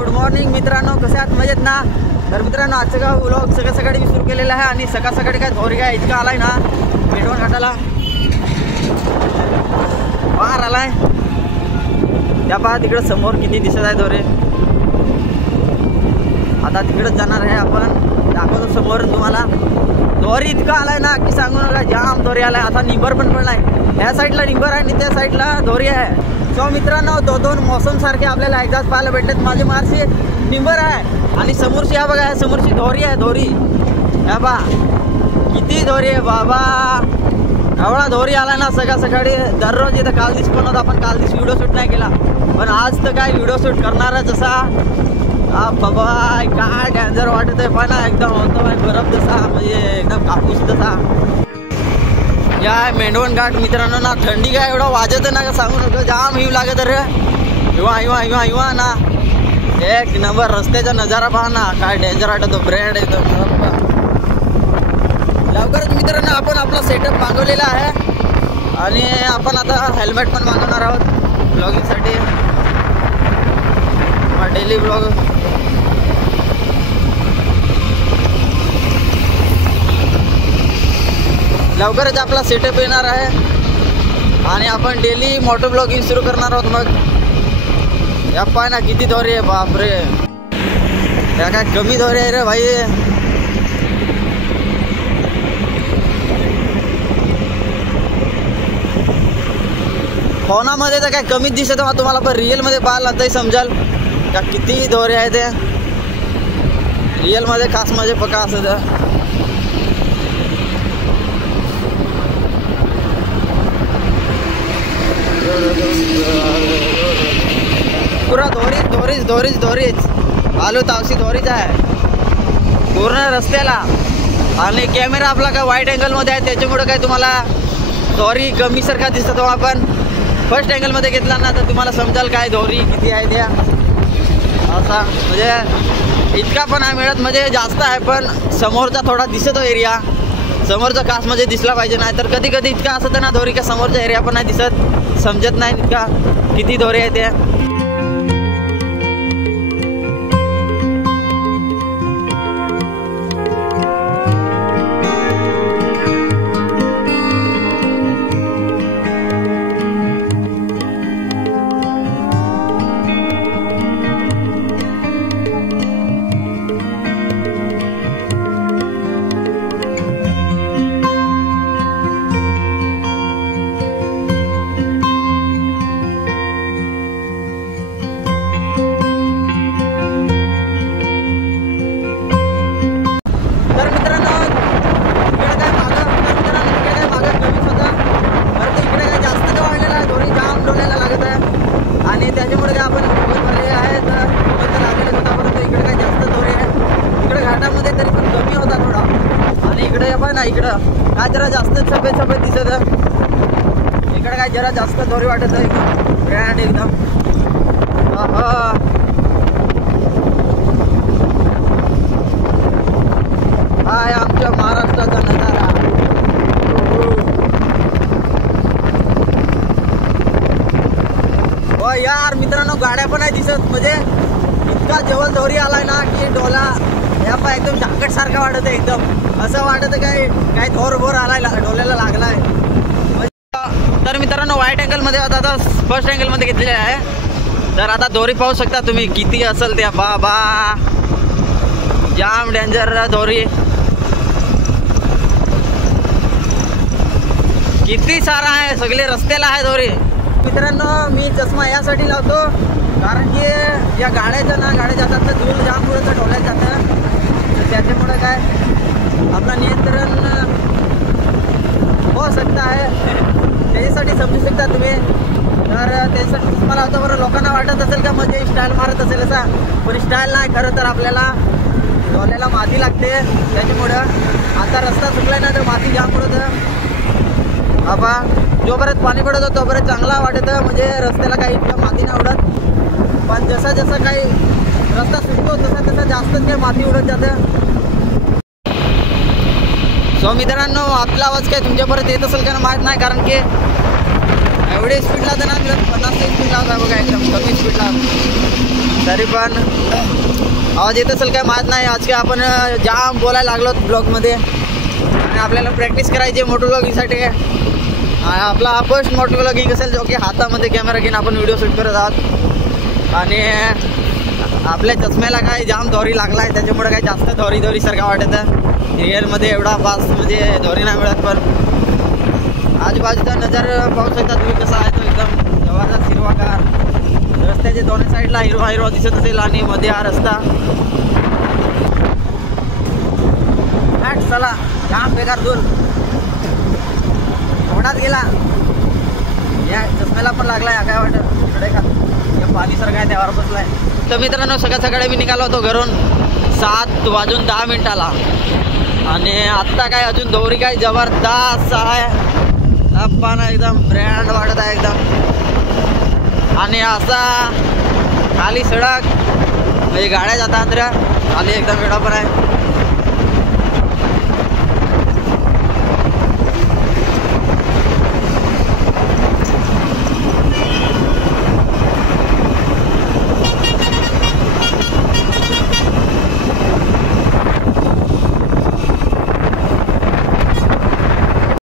Good morning मित्रांनो, कसे आहात? मजेत ना? तर मित्रांनो, आजचं का व्लॉग सकाळी मी सुरू केलेला आहे आणि सकाळी काय धोरी काय इतका आलाय ना मेंढवण घाटाला, बाहेर आलाय. त्या पहा तिकडे समोर किती दिसत आहे धोरे. आता तिकडेच जाणार आहे आपण, दाखवतो समोर तुम्हाला. धोरी इतका आलाय ना की सांगू नका, जाम धोरी आलाय. आता निंबर पण पडलाय, ह्या साईडला निंबर आहे आणि त्या साईडला धोरी आहे. सो मित्रांनो, दोन मोसम सारखे आपल्याला एकदाच पाहायला भेटलेत. माझी मारशी निंबर आहे आणि समोरची हा बघा, समोरची धोरी आहे. धोरी ह्या बा किती धोरी आहे बाबा, एवढा धोरी आला ना सकाळी. दररोज इथं काल दिवस पण होता, आपण काल दिवस व्हिडिओ शूट नाही केला, पण आज तर काय व्हिडिओ शूट करणारच. असा हा बाबा काय डेंजर वाटत आहे पण एकदम होतो बरफ जसा, म्हणजे एकदम कापूस तसा. या मेंढवण घाट मित्रांनो ना, थंडी काय एवढं वाजत ना का सांगू नका, जाम हिव लागत रे. हिवा ना, एक नंबर. रस्त्याचा नजारा पहा ना, काय डेंजर वाटतो. ब्रँड एकदम लवकरच मित्रांनो आपण आपला सेटअप मागवलेला आहे आणि आपण आता हेल्मेट पण मागवणार आहोत ब्लॉगिंगसाठी, डेली ब्लॉग. लवकरच आपला सेटअप येणार आहे आणि आपण डेली मोटो ब्लॉगिंग सुरू करणार आहोत. मग या पाय ना किती दोरे आहे, बापरे. या काय कमी दोरे आहे रे भाई. फोनामध्ये तर काय कमीच दिसत मग तुम्हाला, पण रिअलमध्ये पाहिलं तरी समजाल का किती दोरे आहे ते. रिअलमध्ये खास म्हणजे पक्का असं पुरा धोरीच आलो तावशी धोरीच आहे पूर्ण रस्त्याला. आणि कॅमेरा आपला काय वाईट अँगलमध्ये आहे, त्याच्यामुळे काय तुम्हाला धोरी कमी सारखा दिसतो. आपण फर्स्ट अँगलमध्ये घेतला ना तर तुम्हाला समजाल काय धोरी किती आहे त्या. असा म्हणजे इतका पण नाही मिळत, म्हणजे जास्त आहे पण समोरचा थोडा दिसतो एरिया. समोरचा कास म्हणजे दिसला पाहिजे, नाही तर कधी इतका असतं ना धोरी का समोरचा एरिया पण नाही दिसत, समजत नाही इतका किती धोरी आहे त्या. इकडं काय जरा जास्त सफेद दिसत, इकडे काय जरा जास्त दोरी वाटत आहे ब्रँड एकदम. हाय आमच्या महाराष्ट्राचा नजारा. हो यार मित्रांनो, गाड्या पण नाही दिसत, म्हणजे इतका जवळ दोरी आलाय ना की डोला या पा एकदम जाकट सारखा वाटत आहे. एकदम असं वाटत काय थोर आलाय, डोल्याला लागलाय. तर मित्रांनो वाईट अँगलमध्ये होता, आता फर्स्ट अँगलमध्ये घेतलेला आहे. तर आता दोरी पाहू शकता तुम्ही किती असेल त्या. बाबा जाम डेंजर दोरी, किती सारा आहे, सगळे रस्त्याला आहे दोरी. मित्रांनो मी चष्मा यासाठी लावतो कारण की या गाड्या जातात तर धूळ जाम पुढं डोल्यात जातं, तर त्याच्यामुळे काय आपला नियंत्रण हो सकता है, त्याच्यासाठी समजू शकता तुम्ही. तर त्याच्यासाठी चष्मा लावतो. बरं लोकांना वाटत असेल का म्हणजे स्टाईल मारत असेल असा, पण स्टाईल नाही, खरं तर आपल्याला डोल्याला माती लागते. त्याच्यामुळं आता रस्ता सुकलाय ना तर माती जाम पडत बाबा. जोपर्यंत पाणी पडत होतं तोपर्यंत चांगला वाटत, म्हणजे रस्त्याला काही इतकं माती नाही उडत. पण जसं काही रस्ता सुटतो तसा जास्त ते माती उडत जातं. सो मित्रांनो आपला आवाज काय तुमच्यापर्यंत येत असेल का माहीत नाही, कारण की एवढे स्पीड लावताना 50 स्पीड लावता बघा, एकदम कमी स्पीड लावता. तरी पण आवाज येत असेल काय माहीत नाही. आज काय आपण जाम बोलायला लागलो ब्लॉगमध्ये आणि आपल्याला प्रॅक्टिस करायची मोटो ब्लॉगिंगसाठी. आपला हा फर्स्ट मोटो ब्लॉगिंग असेल जो की हातामध्ये कॅमेरा घेऊन आपण व्हिडिओ शूट करत आहोत. आणि आपल्या चष्म्याला काय जाम दोरी लागला आहे, त्याच्यामुळे काय जास्त दोरी सारखा वाटत आहे. रिअलमध्ये एवढा फास्ट म्हणजे दोरी नाही मिळत. पण आजूबाजूचा नजर पाहू शकता तुम्ही कसा आहे तो एकदम जबरदस्त हिरवागार. रस्त्याच्या दोन्ही साईडला हिरवा दिसत असेल आणि मध्ये हा रस्ता. चला जाम बेकार दूर कोणाच गेला. या चष्म्याला पण लागलाय. काय वाटत इकडे का पाणी सारखं आहे त्यावर बसलाय. तर मित्रांनो सकाळी मी निघालो होतो घरून 7:10 आणि आत्ता काय अजून दोरी काय जबरदस्त आहे. आपण एकदम ब्रँड वाटत आहे एकदम. आणि असा खाली सडक म्हणजे गाड्या जातात खाली एकदम वेळा पण आहे.